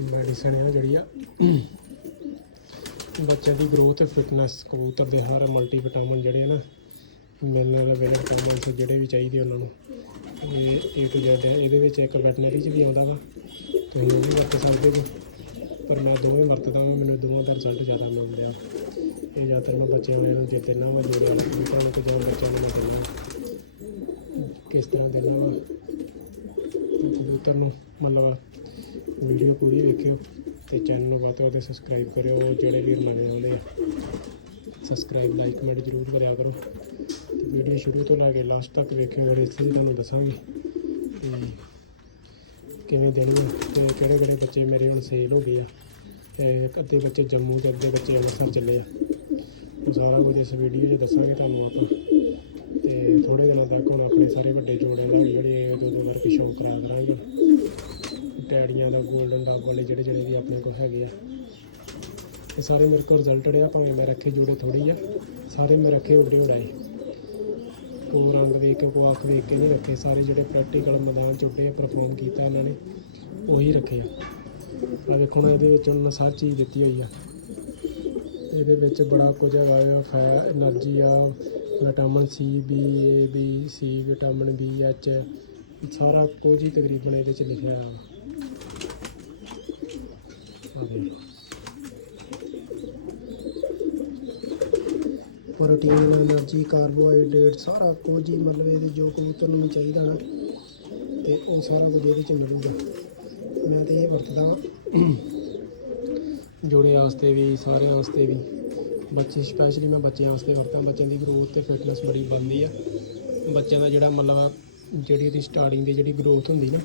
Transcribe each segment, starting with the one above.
Medicine ਹੈ ਜਿਹੜੀ ਆ। ਬੱਚਿਆਂ ਦੀ ਗਰੋਥ ਫਿਟਨੈਸ ਕਬੂਤਰ ਦੇ ਹਰ ਮਲਟੀਵਿਟਾਮਿਨ ਜਿਹੜੇ ਆ ਨਾ ਮਿਨਰਲ ਵਿਟਾਮਿਨਸ ਜਿਹੜੇ ਵੀ ਚਾਹੀਦੇ ਉਹਨਾਂ ਨੂੰ। ਇਹ A to Z ਹੈ ਇਹਦੇ ਵਿੱਚ ਇੱਕ ਵੈਟਨਰੀ ਚ ਵੀ ਆਉਂਦਾ ਵਾ। ਤੁਸੀਂ ਉਹ ਵੀ ਵਰਤ ਸਕਦੇ ਹੋ ਪਰ ਮੈਂ ਦੋਵੇਂ ਵਰਤਦਾ ਹਾਂ ਮੈਨੂੰ ਦੋਵਾਂ ਦਾ ਰਿਜ਼ਲਟ ਜ਼ਿਆਦਾ ਮਿਲਦਾ ਆ। ਇਹ ਜ਼ਿਆਦਾਤਰ ਮੈਂ ਬੱਚਿਆਂ ਨੂੰ ਜੇ ਦਿੰਦਾ ਵਾ ਜੋੜਿਆਂ ਨੂੰ ਨੂੰ ਤੇ ਬੱਚਿਆਂ ਨੂੰ ਮੈਂ ਦਿੰਦਾ ਕਿਸ ਤਰ੍ਹਾਂ ਦਿੰਦਾ ਵਾ? ਕਬੂਤਰ ਨੂੰ, ਮਤਲਬ ਵੀਡੀਓ ਪੂਰੀ ਵੇਖਿਓ ਤੇ ਚੈਨਲ ਨੂੰ ਵੱਧ ਤੋਂ ਵੱਧ ਸਬਸਕ੍ਰਾਈਬ ਕਰਿਓ, ਜਿਹੜੇ ਵੀਰ ਨਵੇਂ ਆਉਂਦੇ ਆ ਸਬਸਕ੍ਰਾਈਬ ਲਾਈਕ ਕਮੈਂਟ ਜ਼ਰੂਰ ਕਰਿਆ ਕਰੋ। ਤੇ ਵੀਡੀਓ ਸ਼ੁਰੂ ਤੋਂ ਲੈ ਕੇ ਲਾਸਟ ਤੱਕ ਵੇਖਿਓ ਬੜੇ ਇੱਥੇ ਤੁਹਾਨੂੰ ਦੱਸਾਂਗੇ ਕਿ ਕਿਵੇਂ ਦੇਣੀ ਤੇ ਕਿਹੜੇ ਕਿਹੜੇ ਬੱਚੇ ਮੇਰੇ ਹੁਣ ਸੇਲ ਹੋ ਗਏ ਆ। ਤੇ ਅੱਧੇ ਬੱਚੇ ਜੰਮੂ ਤੇ ਅੱਧੇ ਬੱਚੇ ਅੰਮ੍ਰਿਤਸਰ ਚੱਲੇ ਆ। ਉਹ ਸਾਰਾ ਕੁਝ ਇਸ ਵੀਡੀਓ 'ਚ ਦੱਸਾਂਗੇ ਤੁਹਾਨੂੰ ਆਪਾਂ। ਤੇ ਥੋੜੇ ਦਿਨਾਂ ਤੱਕ ਹੁਣ ਆਪਣੇ ਸਾਰੇ ਵੱਡੇ ਜੋੜਿਆਂ ਦਾ ਜਿਹੜੇ ਦੋ ਦੋ ਵਰਕ ਸ਼ੋਅ ਕਰਾ ਕਰਾਂਗੇ। ਟੈੜੀਆਂ ਦਾ, ਗੋਲਡਨ ਡੱਬ ਵਾਲੇ ਜਿਹੜੇ ਜਿਹੜੇ ਵੀ ਆਪਣੇ ਕੋਲ ਹੈਗੇ ਆ। ਇਹ ਸਾਰੇ ਮੇਰੇ ਕੋਲ ਰਿਜ਼ਲਟਡ ਆ, ਭਾਵੇਂ ਮੈਂ ਰੱਖੇ ਜੋੜੇ ਥੋੜੀ ਆ, ਸਾਰੇ ਮੈਂ ਰੱਖੇ ਉੱਡੇ ਉਡਾਏ ਕੋਈ ਰੰਗ ਵੇਖ ਕੇ ਕੋਈ ਅੱਖ ਵੇਖ ਕੇ ਨਹੀਂ ਰੱਖੇ, ਸਾਰੇ ਜਿਹੜੇ ਪ੍ਰੈਕਟੀਕਲ ਮੈਦਾਨ ਚ ਉੱਡੇ ਪਰਫਾਰਮ ਕੀਤਾ ਇਹਨਾਂ ਨੇ, ਉਹੀ ਰੱਖੇ ਆ। ਦੇਖੋ ਨਾ, ਇਹਦੇ ਵਿੱਚ ਉਹਨਾਂ ਨੇ ਸਾਰੀ ਚੀਜ਼ ਦਿੱਤੀ ਹੋਈ ਆ। ਇਹਦੇ ਵਿੱਚ ਬੜਾ ਕੁਝ ਹੈਗਾ ਆ ਫਾਇਰ એનર્ਜੀ ਆ vitamin C B A B C vitamin B H ਸਾਰਾ ਕੁਝ ਹੀ ਤਕਰੀਬਨ ਇਹਦੇ ਵਿੱਚ ਲਿਖਿਆ ਆ। ਪ੍ਰੋਟੀਨ ਐਨਰਜੀ ਕਾਰਬੋਹਾਈਡਰੇਟ ਸਾਰਾ ਕੁਝ ਹੀ ਮਤਲਬ ਇਹਦੇ ਜੋ ਕਬੂਤਰ ਤੁਹਾਨੂੰ ਚਾਹੀਦਾ ਨਾ, ਤੇ ਉਹ ਸਾਰਾ ਕੁਝ ਇਹਦੇ ਚ ਮਿਲੂਗਾ। ਮੈਂ ਤੇ ਇਹ ਵਰਤਦਾ ਜੋੜੇ ਵਾਸਤੇ ਵੀ ਸਾਰਿਆਂ ਵਾਸਤੇ ਵੀ। ਬੱਚੇ ਸਪੈਸ਼ਲੀ ਮੈਂ ਬੱਚਿਆਂ ਵਾਸਤੇ ਵਰਤਾਂ ਬੱਚਿਆਂ ਦੀ ਗਰੋਥ ਤੇ ਫਿਟਨੈਸ ਬੜੀ ਬਣਦੀ ਆ। ਬੱਚਿਆਂ ਦਾ ਜਿਹੜਾ ਮਤਲਬ ਜਿਹੜੀ ਉਹਦੀ ਸਟਾਰਟਿੰਗ ਦੀ ਜਿਹੜੀ ਗਰੋਥ ਹੁੰਦੀ ਨਾ,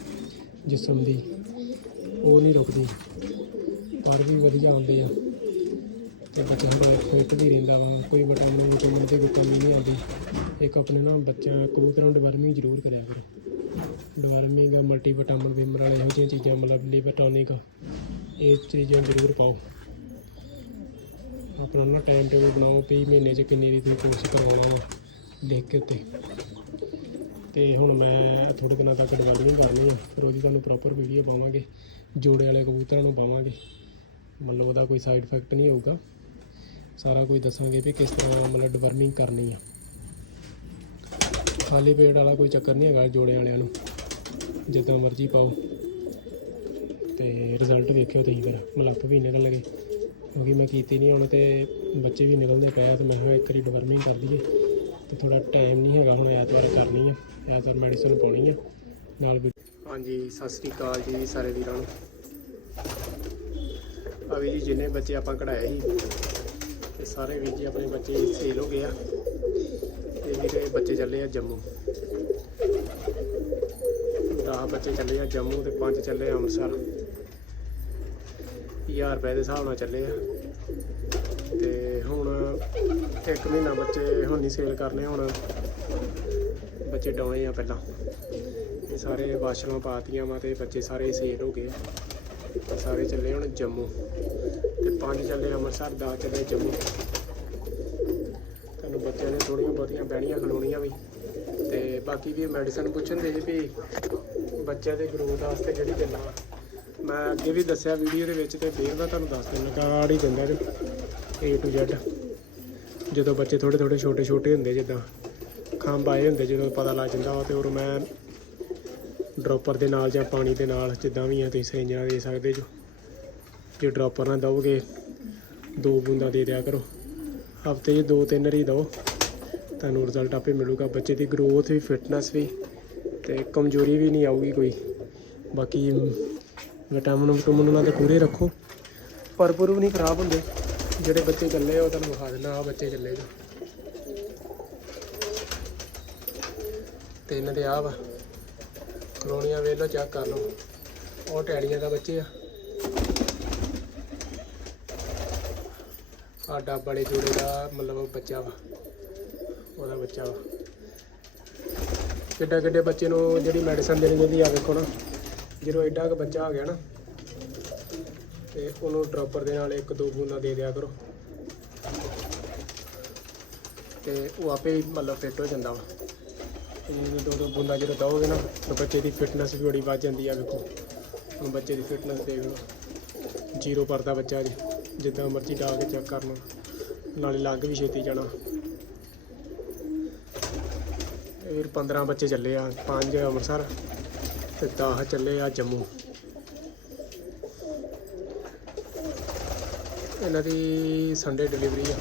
ਜਿਸਮ ਦੀ, ਉਹ ਨਹੀਂ ਰੁਕਦੀ। ਪਰ ਵੀ ਵਧੀਆ ਹੁੰਦੀ ਆ। ਤੇ ਬੱਚਾ ਹੁੰਦਾ ਫਿੱਟ ਵੀ ਰਹਿੰਦਾ ਵਾ, ਕੋਈ ਵਿਟਾਮਿਨ ਵਿਟਾਮਿਨ ਦੀ ਕੋਈ ਕਮੀ ਨਹੀਂ ਆਉਂਦੀ। ਇੱਕ ਆਪਣੇ ਨਾ ਬੱਚਾ ਕਬੂਤਰਾਂ ਨੂੰ ਡਿਵਰਮਿੰਗ ਜ਼ਰੂਰ ਕਰਿਆ ਕਰੋ। ਡਿਵਰਮਿੰਗ ਮਲਟੀ ਵਿਟਾਮਿਨ ਵਿਮਰਲ ਇਹੋ ਜਿਹੀਆਂ ਚੀਜ਼ਾਂ, ਮਤਲਬ ਲਿਵਰ ਟੌਨਿਕ ਇਹ ਚੀਜ਼ਾਂ ਜ਼ਰੂਰ ਪਾਓ। ਆਪਣਾ ਨਾ ਟਾਈਮ ਟੇਬਲ ਬਣਾਓ ਵੀ ਮਹੀਨੇ 'ਚ ਕਿੰਨੀ ਦੀ ਤੁਸੀਂ ਕੋਰਸ ਕਰਾਉਣਾ ਵਾ, ਲਿਖ ਕੇ ਉੱਤੇ। ਤੇ ਹੁਣ ਮੈਂ ਥੋੜੇ ਦਿਨਾਂ ਤੱਕ ਡਿਵੈਲਪਿੰਗ ਕਰਨੀ ਆ, ਫਿਰ ਉਹਦੀ ਤੁਹਾਨੂੰ ਪ੍ਰੋਪਰ ਵੀਡੀਓ ਪਾਵਾਂਗੇ। ਜੋੜੇ ਵਾਲੇ ਕਬੂਤਰਾਂ ਨੂੰ ਪਾਵਾਂਗੇ। ਮਤਲਬ ਉਹਦਾ ਕੋਈ ਸਾਈਡ ਇਫੈਕਟ ਨਹੀਂ ਹੋਊਗਾ। ਸਾਰਾ ਕੁਝ ਦੱਸਾਂਗੇ ਵੀ ਕਿਸ ਤਰ੍ਹਾਂ ਮਤਲਬ ਡਿਵਰਮਿੰਗ ਕਰਨੀ ਆ। ਖਾਲੀ ਪੇਟ ਵਾਲਾ ਕੋਈ ਚੱਕਰ ਨਹੀਂ ਹੈਗਾ ਜੋੜੇ ਵਾਲਿਆਂ ਨੂੰ। ਜਿੱਦਾਂ ਮਰਜ਼ੀ ਪਾਓ। ਤੇ ਰਿਜ਼ਲਟ ਵੇਖਿਓ ਤੁਸੀਂ ਫਿਰ ਮਲੱਪ ਵੀ ਨਿਕਲ ਲਗੇ ਕਿਉਂਕਿ ਮੈਂ ਕੀਤੀ ਨਹੀਂ, ਹੁਣ ਤੇ ਬੱਚੇ ਵੀ ਨਿਕਲਦੇ ਪਏ ਆ ਤੇ ਮੈਂ ਕਿਹਾ ਇੱਕ ਵਾਰੀ ਡਿਵਰਮਿੰਗ ਕਰ ਦਈਏ। ਤੇ ਥੋੜਾ ਟਾਈਮ ਨਹੀਂ ਹੈਗਾ ਹੁਣ ਐਤਵਾਰ ਕਰਨੀ ਆ। ਐਤਵਾਰ ਮੈਡੀਸਨ ਪਾਉਣੀ ਆ। ਨਾਲ ਵੀ ਹਾਂਜੀ, ਸਤਿ ਸ੍ਰੀ ਅਕਾਲ ਜੀ ਸਾਰੇ ਵੀਰਾਂ ਨੂੰ। ਆ ਜੀ, ਜਿੰਨੇ ਬੱਚੇ ਆਪਾਂ ਕਢਾਏ ਸੀ। ਤੇ ਸਾਰੇ ਵੀਰ ਜੀ ਆਪਣੇ ਬੱਚੇ ਸੇਲ ਹੋ ਗਏ ਆ। ਤੇ ਵੀਰੇ ਬੱਚੇ ਚੱਲੇ ਆ ਜੰਮੂ। 10 ਬੱਚੇ ਚੱਲੇ ਆ ਜੰਮੂ ਤੇ 5 ਚੱਲੇ ਆ ਅੰਮ੍ਰਿਤਸਰ। 1000 ਰੁਪਏ ਦੇ ਹਿਸਾਬ ਨਾਲ ਚੱਲੇ ਆ। ਤੇ ਹੁਣ ਇੱਕ ਮਹੀਨਾ ਬੱਚੇ ਹੁਣ ਨਹੀਂ ਸੇਲ ਕਰਨੇ, ਹੁਣ ਬੱਚੇ ਡਾਉਣੇ ਆ ਪਹਿਲਾਂ। ਇਹ ਸਾਰੇ ਵਾਸ਼ਲਾਂ ਪਾਤੀਆਂ ਵਾ ਤੇ ਬੱਚੇ ਸਾਰੇ ਸੇਲ ਹੋ ਗਏ ਸਾਰੇ ਚੱਲੇ ਹੁਣ ਜੰਮੂ। ਤੇ ਪੰਜ ਚੱਲੇ ਅੰਮ੍ਰਿਤਸਰ ਦਾ ਚੱਲੇ ਜੰਮੂ। ਤੁਹਾਨੂੰ ਬੱਚਿਆਂ ਨੇ ਥੋੜੀਆਂ ਬਹੁਤੀਆਂ ਬਹਿਣੀਆਂ ਖਲੋਣੀਆਂ ਵੀ। ਤੇ ਬਾਕੀ ਵੀ ਮੈਡੀਸਨ ਪੁੱਛਣ ਦੇ ਵੀ ਬੱਚਿਆਂ ਦੇ ਗਰੋਥ ਵਾਸਤੇ ਜਿਹੜੀ ਦਿੰਦਾ ਮੈਂ ਅੱਗੇ ਵੀ ਦੱਸਿਆ ਵੀਡੀਓ ਦੇ ਵਿੱਚ ਤੇ ਫੇਰ ਮੈਂ ਤੁਹਾਨੂੰ ਦੱਸ ਦਿੰਦਾ ਕਾਰਡ ਹੀ ਦਿੰਦਾ ਜੋ A to Z ਜਦੋਂ ਬੱਚੇ ਥੋੜੇ ਥੋੜੇ ਛੋਟੇ ਛੋਟੇ ਹੁੰਦੇ, ਜਿੱਦਾਂ ਖੰਭ ਆਏ ਹੁੰਦੇ, ਜਦੋਂ ਪਤਾ ਲੱਗ ਜਾਂਦਾ ਵਾ ਤੇ ਉਹ ਮੈਂ ਡ੍ਰੌਪਰ ਦੇ ਨਾਲ ਜਾਂ ਪਾਣੀ ਦੇ ਨਾਲ ਜਿੱਦਾਂ ਵੀ ਆ, ਤੁਸੀਂ ਸਰਿੰਜਾਂ ਦੇ ਸਕਦੇ ਜੋ। ਜੇ ਡ੍ਰੌਪਰ ਨਾਲ ਦਓਗੇ ਦੋ ਬੂੰਦਾਂ ਦੇ ਦਿਆ ਕਰੋ। ਹਫ਼ਤੇ 'ਚ ਦੋ ਤਿੰਨ ਵਾਰੀ ਦਿਓ ਤੁਹਾਨੂੰ ਰਿਜ਼ਲਟ ਆਪੇ ਮਿਲੂਗਾ। ਬੱਚੇ ਦੀ ਗਰੋਥ ਵੀ ਫਿਟਨੈਸ ਵੀ ਤੇ ਕਮਜ਼ੋਰੀ ਵੀ ਨਹੀਂ ਆਊਗੀ ਕੋਈ। ਬਾਕੀ ਵਿਟਾਮਿਨ ਵਿਟਾਮਿਨ ਉਹਨਾਂ ਦੇ ਪੂਰੇ ਰੱਖੋ। ਪਰ ਪਰ ਵੀ ਨਹੀਂ ਖਰਾਬ ਹੁੰਦੇ। ਜਿਹੜੇ ਬੱਚੇ ਚੱਲੇ ਆ, ਉਹ ਤੁਹਾਨੂੰ ਵਿਖਾ ਦਿੰਦਾ ਆ ਬੱਚੇ ਚੱਲੇ ਜੋ। ਤਿੰਨ ਦੇ ਆ ਵਾ। ਕਲੋਨੀਆਂ ਵੇਖ ਲਓ ਚੈੱਕ ਕਰ ਲਓ। ਉਹ ਟੈੜੀਆਂ ਦਾ ਬੱਚੇ ਆ। ਸਾਡਾ ਬੜੇ ਵਾਲੇ ਜੋੜੇ ਦਾ ਮਤਲਬ ਬੱਚਾ ਵਾ। ਉਹਦਾ ਬੱਚਾ ਵਾ। ਕਿੱਡਾ ਕਿੱਡੇ ਬੱਚੇ ਨੂੰ ਜਿਹੜੀ ਮੈਡੀਸਨ ਦੇਣੀ ਚਾਹੀਦੀ ਆ ਵੇਖੋ ਨਾ। ਜਦੋਂ ਐਡਾ ਕੁ ਬੱਚਾ ਆ ਗਿਆ ਨਾ, ਤੇ ਉਹਨੂੰ ਡ੍ਰੌਪਰ ਦੇ ਨਾਲ ਇੱਕ ਦੋ ਬੂੰਦਾਂ ਦੇ ਦਿਆ ਕਰੋ। ਤੇ ਉਹ ਆਪੇ ਮਤਲਬ ਫਿੱਟ ਹੋ ਜਾਂਦਾ ਵਾ। ਇਹ ਦੋ ਦੋ ਬੂੰਦਾਂ ਜਦੋਂ ਦਓਗੇ ਨਾ, ਤਾਂ ਬੱਚੇ ਦੀ ਫਿਟਨੈਸ ਵੀ ਬੜੀ ਵੱਧ ਜਾਂਦੀ ਆ, ਵੇਖੋ। ਹੁਣ ਬੱਚੇ ਦੀ ਫਿਟਨੈਸ ਦੇਖ ਲਓ। ਜ਼ੀਰੋ ਪਰਦਾ ਬੱਚਾ ਜੀ, ਜਿੱਦਾਂ ਮਰਜ਼ੀ ਡਾ ਕੇ ਚੈੱਕ ਕਰਨਾ ਨਾਲੇ ਲੱਗ ਵੀ ਛੇਤੀ ਜਾਣਾ। ਫਿਰ 15 ਬੱਚੇ ਚੱਲੇ ਆ 5 ਅੰਮ੍ਰਿਤਸਰ ਤੇ 10 ਚੱਲੇ ਆ ਜੰਮੂ। ਇਹਨਾਂ ਦੀ ਸੰਡੇ ਡਿਲੀਵਰੀ ਆ।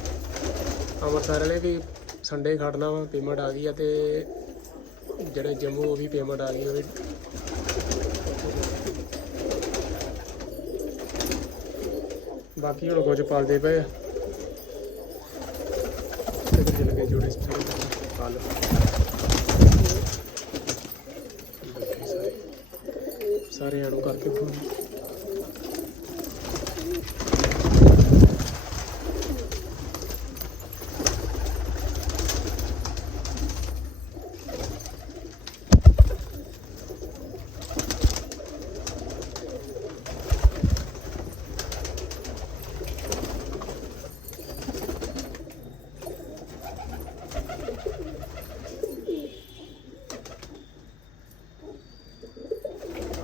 ਅੰਮ੍ਰਿਤਸਰ ਵਾਲੇ ਵੀ ਸੰਡੇ ਖੜਨਾ ਵਾ ਪੇਮੈਂਟ ਆ ਗਈ ਆ ਤੇ ਜਿਹੜੇ ਜੰਮੂ ਉਹ ਵੀ ਪੇਮੈਂਟ ਆ ਗਈ ਉਹ ਵੀ ਬਾਕੀ ਹੁਣ ਕੁਝ ਪਾਲਦੇ ਪਏ ਆ। ਇੱਧਰ ਚੱਲ ਜੋੜੇ ਪਾਲ। ਸਾਰੇ ਸਾਰਿਆਂ ਕਰਕੇ ਫੋਨ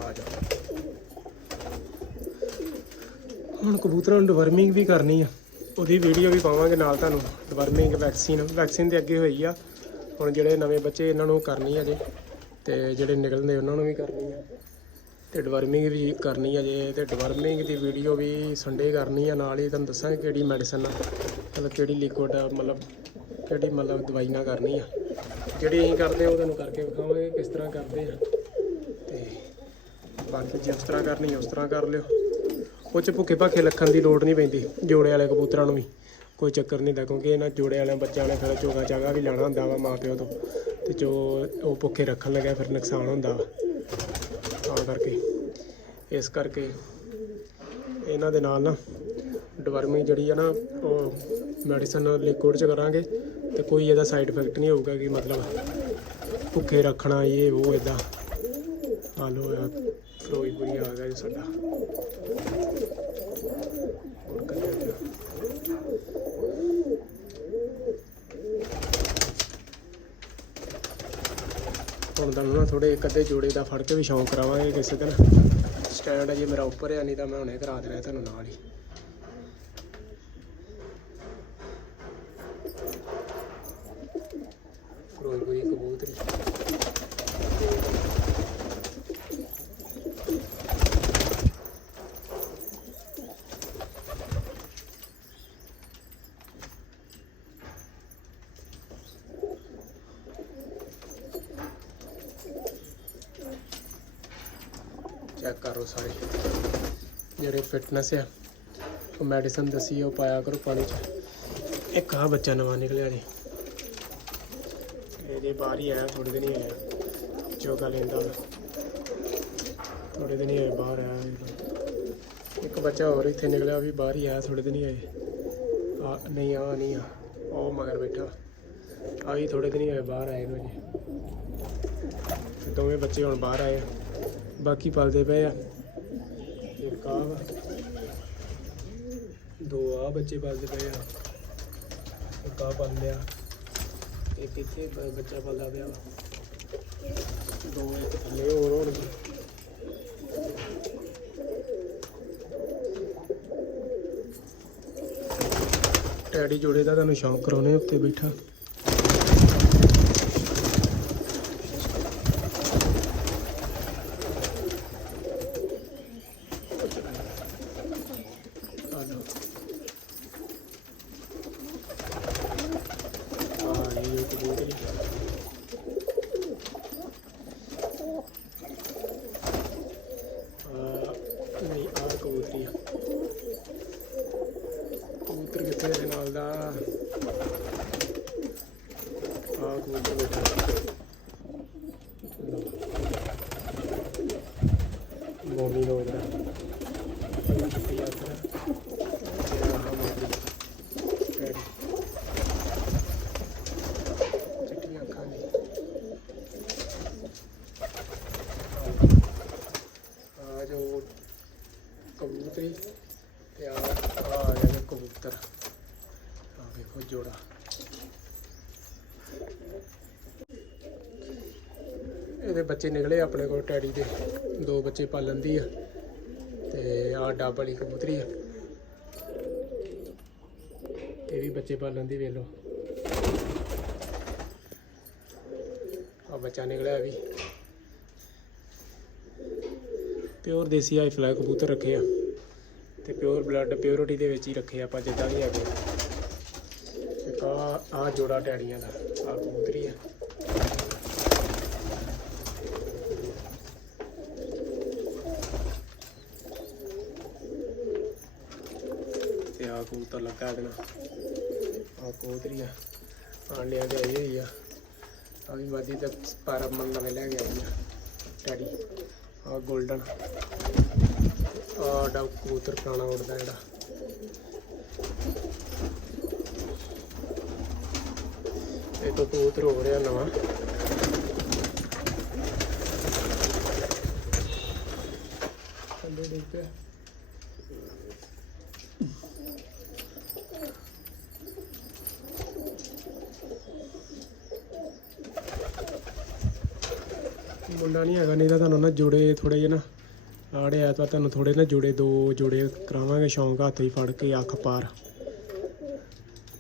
ਆ ਜਾ ਹੁਣ ਕਬੂਤਰਾਂ ਨੂੰ ਡਵਰਮਿੰਗ ਵੀ ਕਰਨੀ ਆ। ਉਹਦੀ ਵੀਡੀਓ ਵੀ ਪਾਵਾਂਗੇ ਨਾਲ ਤੁਹਾਨੂੰ ਡਵਰਮਿੰਗ ਵੈਕਸੀਨ ਵੈਕਸੀਨ ਤੇ ਅੱਗੇ ਹੋਈ ਆ। ਹੁਣ ਜਿਹੜੇ ਨਵੇਂ ਬੱਚੇ ਇਹਨਾਂ ਨੂੰ ਕਰਨੀ ਆ ਜੇ, ਤੇ ਜਿਹੜੇ ਨਿਕਲਦੇ ਉਹਨਾਂ ਨੂੰ ਵੀ ਕਰਨੀ ਆ। ਤੇ ਡਵਰਮਿੰਗ ਵੀ ਕਰਨੀ ਆ ਜੇ, ਤੇ ਡਵਰਮਿੰਗ ਦੀ ਵੀਡੀਓ ਵੀ ਸੰਡੇ ਕਰਨੀ ਆ, ਨਾਲ ਹੀ ਤੁਹਾਨੂੰ ਦੱਸਾਂਗੇ ਕਿਹੜੀ ਮੈਡੀਸਨ ਆ, ਮਤਲਬ ਕਿਹੜੀ ਲਿਕੁਇਡ ਆ, ਮਤਲਬ ਕਿਹੜੀ ਮਤਲਬ ਦਵਾਈ ਨਾਲ ਕਰਨੀ ਆ। ਜਿਹੜੀ ਅਸੀਂ ਕਰਦੇ ਆ ਉਹ ਤੁਹਾਨੂੰ ਕਰਕੇ ਵਿਖਾਵਾਂਗੇ ਕਿਸ ਤਰ੍ਹਾਂ ਕਰਦੇ ਆ। ਤੇ ਬਾਕੀ ਜਿਸ ਤਰ੍ਹਾਂ ਕਰਨੀ ਉਸ ਤਰ੍ਹਾਂ ਕਰ ਲਿਓ। ਉਹ ਚ ਭੁੱਖੇ ਭਾਖੇ ਲੱਖਣ ਦੀ ਲੋੜ ਨਹੀਂ ਪੈਂਦੀ, ਜੋੜੇ ਵਾਲੇ ਕਬੂਤਰਾਂ ਨੂੰ ਵੀ। ਕੋਈ ਚੱਕਰ ਨਹੀਂ ਦਾ ਕਿਉਂਕਿ ਇਹਨਾਂ ਜੋੜੇ ਵਾਲਿਆਂ ਬੱਚਿਆਂ ਨੇ ਫਿਰ ਚੋਗਾ ਚਾਗਾ ਵੀ ਲੈਣਾ ਹੁੰਦਾ ਵਾ ਮਾਂ ਪਿਓ ਤੋਂ। ਤੇ ਜੋ ਉਹ ਭੁੱਖੇ ਰੱਖਣ ਲੱਗਿਆ, ਫਿਰ ਨੁਕਸਾਨ ਹੁੰਦਾ ਵਾ। ਤਾਂ ਕਰਕੇ, ਇਸ ਕਰਕੇ ਇਹਨਾਂ ਦੇ ਨਾਲ ਨਾ ਡਵਰਮਿੰਗ ਜਿਹੜੀ ਆ ਨਾ, ਉਹ ਮੈਡੀਸਨ ਲਿਕੁਇਡ ਚ ਕਰਾਂਗੇ, ਤੇ ਕੋਈ ਇਹਦਾ ਸਾਈਡ ਇਫੈਕਟ ਨਹੀਂ ਹੋਊਗਾ ਕਿ ਮਤਲਬ ਭੁੱਖੇ ਰੱਖਣਾ, ਇਹ, ਉਹ ਇਦਾਂ ਹਾਲੋ ਆ ਫਿਰੋਜ਼ਪੁਰੀ ਆ ਗਿਆ ਸਾਡਾ ਹੋਰ ਕਦੇ ਹੁਣ ਤੁਹਾਨੂੰ ਨਾ ਥੋੜੇ ਇੱਕ ਅੱਧੇ ਜੋੜੇ ਦਾ ਫੜ ਕੇ ਵੀ ਸ਼ੌਂਕ ਕਰਾਵਾਂਗੇ ਕਿਸੇ ਦਿਨ। ਸਟੈਂਡ ਅਜੇ ਮੇਰਾ ਉੱਪਰ ਆ, ਨਹੀਂ ਤਾਂ ਮੈਂ ਹੁਣੇ ਕਰਾ ਦੇਣਾ ਤੁਹਾਨੂੰ ਨਾਲ ਹੀ। ਫਿਰੋਜ਼ਪੁਰੀ ਕਬੂਤਰੀ ਚੈੱਕ ਕਰੋ ਸਾਰੇ ਜਿਹੜੇ ਫਿਟਨੈਸ ਆ, ਉਹ ਮੈਡੀਸਨ ਦੱਸੀ ਉਹ ਪਾਇਆ ਕਰੋ ਪਾਣੀ ਚ। ਇੱਕ ਆ ਬੱਚਾ ਨਵਾਂ ਨਿਕਲਿਆ ਜੀ? ਇਹਦੇ ਬਾਹਰ ਹੀ ਆਇਆ ਥੋੜੇ ਦਿਨ ਹੀ ਹੋਇਆ ਚੋਕਾ ਲੈਂਦਾ ਵਾ। ਥੋੜੇ ਦਿਨ ਹੀ ਹੋਏ ਬਾਹਰ ਆਇਆ ਇੱਕ ਬੱਚਾ ਹੋਰ ਇੱਥੇ ਨਿਕਲਿਆ ਵੀ ਬਾਹਰ ਹੀ ਆਇਆ ਥੋੜੇ ਦਿਨ ਹੀ ਹੋਏ ਆ, ਨਹੀਂ ਆ ਨਹੀਂ ਆ। ਉਹ ਮਗਰ ਬੈਠਾ। ਆ ਵੀ ਥੋੜੇ ਦਿਨ ਹੀ ਹੋਏ ਬਾਹਰ ਆਏ ਨੂੰ ਜੀ। ਦੋਵੇਂ ਬੱਚੇ ਹੁਣ ਬਾਹਰ ਆਏ ਆ। ਬਾਕੀ ਪਲਦੇ ਪਏ ਆ। ਇੱਕ ਵਾ ਦੋ ਆ ਬੱਚੇ ਪਲਦੇ ਪਏ ਆ। ਇੱਕ ਆ ਪਲ ਲਿਆ। ਇੱਕ ਇੱਥੇ ਬ- ਬੱਚਾ ਪਲਦਾ ਪਿਆ ਵਾ। ਦੋ ਇੱਕ ਥੱਲੇ ਹੋਰ ਹੋਣਗੇ। ਟੈਡੀ ਜੋੜੇ ਦਾ ਤੁਹਾਨੂੰ ਸ਼ੌਂਕ ਕਰਾਉਣੇ ਉੱਤੇ ਬੈਠਾ ਆ ਲਓ ਆ ਇਹ ਕਬੂਤਰੀ ਆ ਨਹੀਂ ਆ ਕਬੂਤਰੀ ਆ ਕਬੂਤਰ ਕਿੱਥੇ ਇਹਦੇ ਨਾਲ ਦਾ ਆ ਕਬੂਤਰ ਬੈਠਾ ਬੋਲੀ ਲੋੜ ਦਾ ਛੁੱਟੀ ਯਾਤਰਾ ਤੇਰਾ ਹਮਾਰੀ ਟੈਡੀ ਚਿੱਟੀਆਂ ਅੱਖਾਂ ਨੇ ਆ ਜੋ ਕਬੂਤਰੀ ਤੇ ਆ ਆ ਗਿਆ ਕਬੂਤਰ। ਆ ਵੇਖੋ ਜੋੜਾ। ਇਹਦੇ ਬੱਚੇ ਨਿਕਲੇ ਆਪਣੇ ਕੋਲ ਟੈਡੀ ਦੇ। ਦੋ ਬੱਚੇ ਪਾਲਣ ਦੀ ਆ। ਆ ਡੱਬ ਵਾਲੀ ਕਬੂਤਰੀ ਆ। ਇਹ ਵੀ ਬੱਚੇ ਪਾਲਣ ਦੀ ਵੇਲੋ। ਆ ਬੱਚਾ ਨਿਕਲਿਆ ਵੀ। ਪਿਓਰ ਦੇਸੀ ਹਾਈ ਫਲਾਈ ਕਬੂਤਰ ਰੱਖੇ ਆ। ਤੇ ਪਿਓਰ ਬਲੱਡ, ਪਿਓਰਿਟੀ ਦੇ ਵਿੱਚ ਹੀ ਰੱਖੇ ਆਪਾਂ ਜਿੱਦਾਂ ਵੀ ਹੈਗੇ। ਇੱਕ ਆ ਆ ਜੋੜਾ ਟੈੜੀਆਂ ਦਾ ਆ ਕਬੂਤਰੀ ਆ ਤੇ ਆ ਕਬੂਤਰ ਲੱਗਾ ਦੇਣਾ। ਆ ਕਬੂਤਰੀ ਆ। ਆਂਡਿਆਂ ਦੇ ਆਈ ਹੋਈ ਆ। ਆ ਵੀ ਵਾਦੀ ਤੇ ਪਾਰਾ ਮਨ ਨਵੇਂ ਲੈ ਗਿਆ ਜੀ ਡੈਡੀ ਆ 골ਡਨ ਆ ਡਾ ਕਬੂਤਰ ਪੁਰਾਣਾ ਉੱਡਦਾ ਜਿਹੜਾ। ਇਹ ਤੋਂ ਕਬੂਤਰ ਹੋ ਰਿਹਾ ਨਵਾਂ। ਥੱਲੇ ਦੇਖ ਮੁੰਡਾ ਨਹੀਂ ਹੈਗਾ, ਨਹੀਂ ਤਾਂ ਤੁਹਾਨੂੰ ਨਾ ਜੋੜੇ ਥੋੜੇ ਜਿਹੇ ਨਾ ਆੜੇ ਆ ਤਾਂ ਤੁਹਾਨੂੰ ਥੋੜੇ ਨਾ ਜੋੜੇ, ਦੋ ਜੋੜੇ ਕਰਾਵਾਂਗੇ, ਸ਼ੌਂਕ ਹੱਥ ਹੀ ਫੜ ਕੇ ਅੱਖ ਪਾਰ,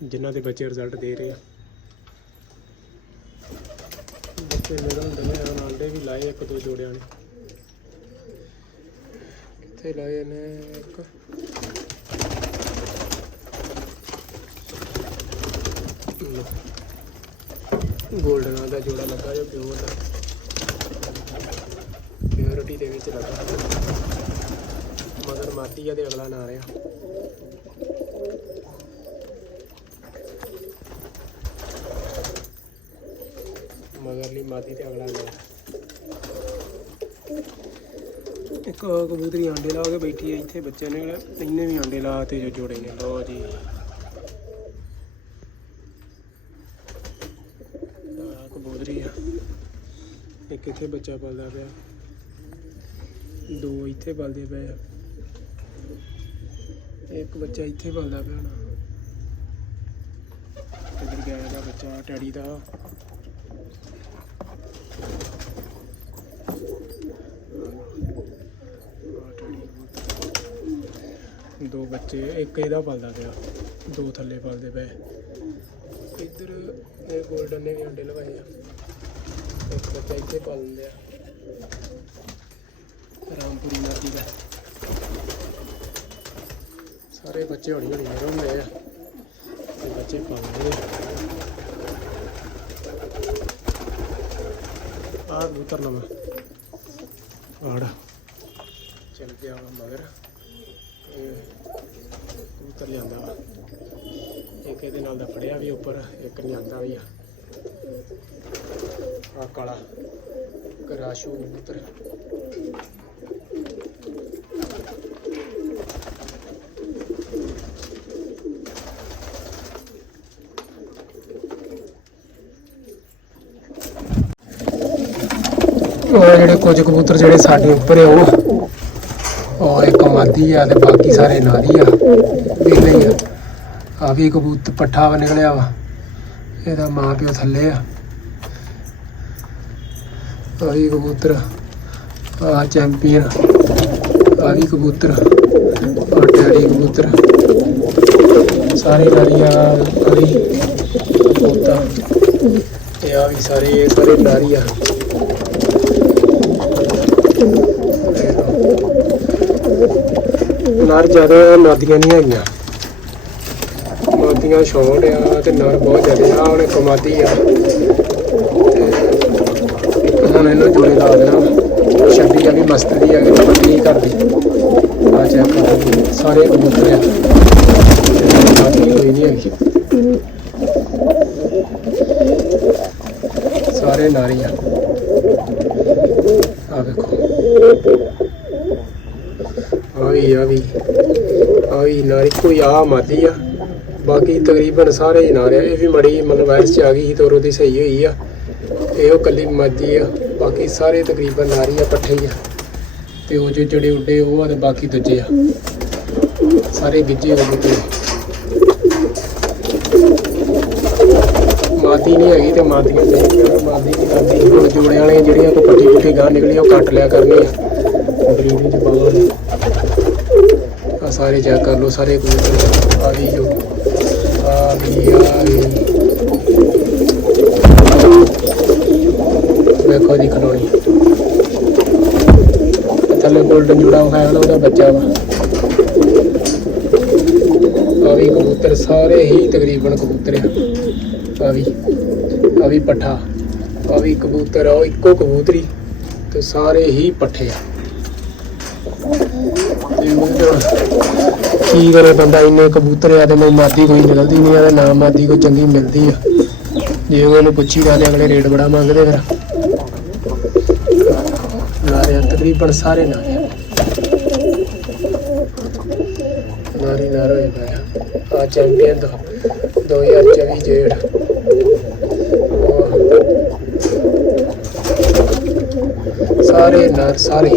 ਜਿਨ੍ਹਾਂ ਦੇ ਬੱਚੇ ਰਿਜ਼ਲਟ ਦੇ ਰਹੇ ਆ। ਬੱਚੇ ਮੇਰੇ ਹੁੰਦੇ ਨੇ ਆਂਡੇ ਵੀ ਲਾਏ ਇੱਕ ਦੋ ਜੋੜਿਆਂ ਨੇ। ਕਿੱਥੇ ਲਾਏ ਨੇ ਇੱਕ? ਗੋਲਡਨ ਦਾ ਜੋੜਾ ਲੱਗਾ ਜੋ ਪਿਓਰ ਦਾ। ਪਿਓਰਿਟੀ ਦੇ ਵਿੱਚ ਲੱਗਾ। ਮਗਰ ਮਾਤੀ ਆ ਤੇ ਅਗਲਾ ਨਾ ਰਿਹਾ। ਮਗਰਲੀ ਮਾਤੀ ਤੇ ਅਗਲਾ ਨਾ ਇੱਕ ਕਬੂਤਰੀ ਆਂਡੇ ਲਾ ਕੇ ਬੈਠੀ ਹੈ ਇੱਥੇ ਬੱਚੇ ਨੇ ਇਹਨੇ ਵੀ ਆਂਡੇ ਲਾ ਤੇ ਜੋ ਜੋੜੇ ਨੇ। ਲੋ ਜੀ ਆਹ ਕਬੂਤਰੀ ਆ ਇੱਕ ਇੱਥੇ ਬੱਚਾ ਪਲਦਾ ਪਿਆ? ਦੋ ਇੱਥੇ ਪਲਦੇ ਪਏ ਆ। ਇੱਕ ਬੱਚਾ ਇੱਥੇ ਪਲਦਾ ਪਿਆ ਨਾ ਇੱਧਰ ਗਿਆ ਇਹਦਾ ਬੱਚਾ? ਟੈਡੀ ਦਾ। ਦੋ ਬੱਚੇ, ਇੱਕ ਇਹਦਾ ਪਲਦਾ ਪਿਆ। ਦੋ ਥੱਲੇ ਪਲਦੇ ਪਏ। ਇੱਧਰ ਇਹ 골ਡਨ ਨੇ ਵੀ ਅੰਡੇ ਲਵਾਏ ਆ। ਇੱਕ ਬੱਚਾ ਇੱਥੇ ਪਾ ਦਿੰਦੇ ਆ ਰਾਮਪੁਰੀ ਨਦੀ ਦਾ ਸਾਰੇ ਬੱਚੇ ਹੌਲੀ ਹੌਲੀ ਮਰ ਹੁੰਦੇ ਆ। ਤੇ ਬੱਚੇ ਪਾਉਂਦੇ ਆ। ਆ ਕਬੂਤਰ ਨਵਾਂ ਆੜ। ਚਲ ਗਿਆ ਵਾ ਮਗਰ। ਇਹ ਕਬੂਤਰ ਲਿਆਂਦਾ ਇੱਕ ਇਹਦੇ ਨਾਲ ਦਾ ਫੜਿਆ ਵੀ ਉੱਪਰ, ਇੱਕ ਲਿਆਂਦਾ ਵੀ ਆ। ਆ ਕਾਲਾ ਕਰਾਸ਼ੂ ਕਬੂਤਰ। ਉਹ ਜਿਹੜੇ ਕੁਝ ਕਬੂਤਰ ਜਿਹੜੇ ਸਾਡੇ ਉੱਪਰ ਆ, ਉਹ ਉਹ ਇੱਕ ਮਾਦੀ ਆ ਤੇ ਬਾਕੀ ਸਾਰੇ ਨਾਰੀ ਆ। ਵੇਲੇ ਆ। ਆ ਵੀ ਕਬੂਤਰ ਪੱਠਾ ਨਿਕਲਿਆ ਵਾ। ਇਹਦਾ ਮਾਂ ਪਿਓ ਥੱਲੇ ਆ। ਆ ਕਬੂਤਰ, ਆ ਚੈਂਪੀਅਨ, ਆ ਕਬੂਤਰ, ਆ ਡੈਡੀ ਕਬੂਤਰ। ਸਾਰੇ ਨਾਰੀਆਂ ਆ ਕਬੂਤਰ। ਤੇ ਆ ਵੀ ਸਾਰੇ ਸਾਰੇ ਨਾਰੀ ਆ। ਜ਼ਿਆਦਾ ਮਾਦੀਆਂ ਨਹੀਂ ਹੈਗੀਆਂ ਮਾਦੀਆਂ ਛੋੜ ਆ ਤੇ ਨਰ ਬਹੁਤ ਜ਼ਿਆਦਾ ਆ ਹੁਣ ਇੱਕ ਆ। ਤੇ ਹੁਣ ਇਹਨੂੰ ਜੋੜੇ ਲਾ ਦੇਣਾ। ਛੱਡੀ ਆ ਵੀ ਮਸਤ ਦੀ ਆ ਕਿ ਪੱਟੀ ਕਰਦੀ ਆ ਚੈੱਕ ਸਾਰੇ ਕਬੂਤਰ ਆ। ਕੋਈ ਨਹੀਂ ਹੈਗੀ। ਸਾਰੇ ਨਾਰੀ ਆ। ਆ ਵੇਖੋ। ਆ ਵੀ ਆ ਵੀ। ਆ ਵੀ ਨਾਰੀ, ਕੋਈ ਆ ਮਾਦੀ ਆ। ਬਾਕੀ ਤਕਰੀਬਨ ਸਾਰੇ ਹੀ ਨਾਰਿਆ ਇਹ ਵੀ ਮੜੀ ਮਤਲਬ ਵਾਇਰਸ ਚ ਆ ਗਈ ਤੇ ਉਹਦੀ ਸਹੀ ਹੋਈ ਆ। ਇਹ ਉਹ ਕੱਲੀ ਮਾਦੀ ਆ। ਬਾਕੀ ਸਾਰੇ ਤਕਰੀਬਨ ਨਾਰੀ ਆ, ਪੱਠੇ ਹੀ ਆ। ਤੇ ਉਹ ਜੋ ਜਿਹੜੇ ਉੱਡੇ ਉਹ ਆ ਤੇ ਬਾਕੀ ਦੂਜੇ ਆ। ਸਾਰੇ ਗਿੱਜੇ ਹੋ ਗਏ ਮਾਦੀ ਨਹੀਂ ਹੈਗੀ ਤੇ ਮਾਦੀਆਂ ਚਾਹੀਦੀਆਂ ਮਾਦੀ ਨਹੀਂ ਕਰਦੀ ਹੁਣ ਜੋੜੇ ਵਾਲੇ ਜਿਹੜੀਆਂ ਕੋ ਪੱਟੀ ਪੁੱਟੀ ਗਾਂ ਨਿਕਲੀ, ਉਹ ਕੱਟ ਲਿਆ ਕਰਨੀ ਆ। ਬਰੀਡ ਵਿੱਚ ਪਾਵਾਂਗੇ ਸਾਰੇ ਚੈੱਕ ਕਰ ਲਓ, ਸਾਰੇ ਕਬੂਤਰ ਆ ਜੋ ਵੇਖੋ ਜੀ ਖਲੋਣੀ ਥੱਲੇ ਗੋਲਡਨ ਜੁੜਾ ਹੋਇਆ ਨਾ ਉਹਦਾ ਬੱਚਾ ਵਾ। ਆ ਵੀ ਕਬੂਤਰ, ਸਾਰੇ ਹੀ ਤਕਰੀਬਨ ਕਬੂਤਰ ਆ। ਆ ਵੀ ਆ ਵੀ ਪੱਠਾ। ਆ ਵੀ ਕਬੂਤਰ ਆ, ਉਹ ਇੱਕੋ ਕਬੂਤਰੀ ਤੇ ਸਾਰੇ ਹੀ ਪੱਠੇ ਆ। ਕੀ ਕਰੇ ਬੰਦਾ, ਇੰਨੇ ਕਬੂਤਰ ਆ ਤੇ ਮੈਂ ਮਾਦੀ ਕੋਈ ਨਿਕਲਦੀ ਨਹੀਂ ਆ ਤੇ ਨਾ ਮਾਦੀ ਕੋਈ ਚੰਗੀ ਮਿਲਦੀ ਆ। ਜੇ ਉਹਨੂੰ ਪੁੱਛੀ ਤਾਂ ਅਗਲੇ ਰੇਟ ਬੜਾ ਮੰਗਦੇ ਫਿਰ। ਨਾਰੇ ਤਕਰੀਬਨ ਸਾਰੇ ਨਾਰੇ ਆ। ਨਾਰੀ ਨਾਰੋ ਹੀ ਆ। ਚੈਂਪੀਅਨ ਦਾ 2024 ਜੇੜ ਸਾਰੇ ਨਾਰ ਸਾਰੇ।